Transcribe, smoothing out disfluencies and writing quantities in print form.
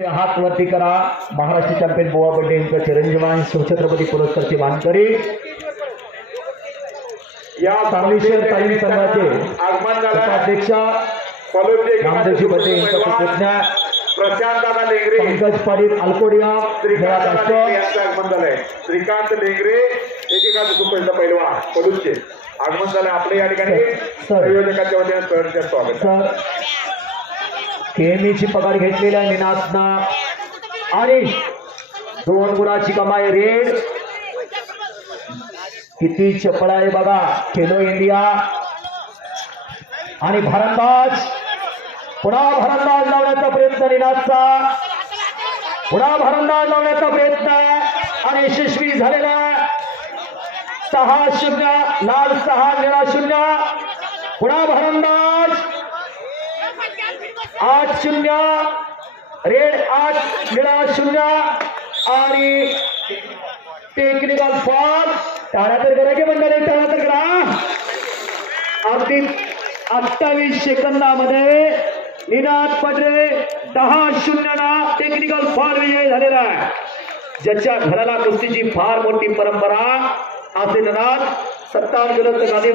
हात वरती करा. महाराष्ट्र चॅम्पियन बोवा बड्डे यांचा चिरंजीवान शिवछत्रपती पुरस्कारचे मानकरी या सांगलीशहर तालीम संघाचे आगमन झालं. उपाध्यक्ष नामदेवजी बड्डे यांचा पुतण्या प्रशांत दादा लेंगरे, पंकज पाटील अल्कोडिया श्रीकांत दादा लेंगरे यांचं आगमन झालंय. श्रीकांत लेंगरे एकेका दुसऱ्या पहिलवान पलूसचे आगमन झालं. आपले या ठिकाणी संयोजकांच्या वतीने सहर्ष स्वागत. सर केमीची पगार घेतलेल्या निनादना आणि 2 गुणाची कमाई रेड. किती चपळ आहे बघा खेलो इंडिया. आणि भरंदाज पुन्हा भरंदाज लावण्याचा प्रयत्न निनादचा. पुन्हा भरंदाज लावण्याचा प्रयत्न आणि यशस्वी झालेला. 6-0 लाल 6 निळा 0. पुन्हा भरंदाज 8-0 रेड 8 निळा 0 आणि टेक्निकल फॉल. टाळ्या तर करा की मंडळी, टाळ्या तर करा. अगदी 28 सेकंदामध्ये निनाद पडरे 10-0 ना टेक्निकल फॉल विजय झालेला आहे. ज्याच्या घराला कुस्तीची फार मोठी परंपरा असे निनाद 57 गांधी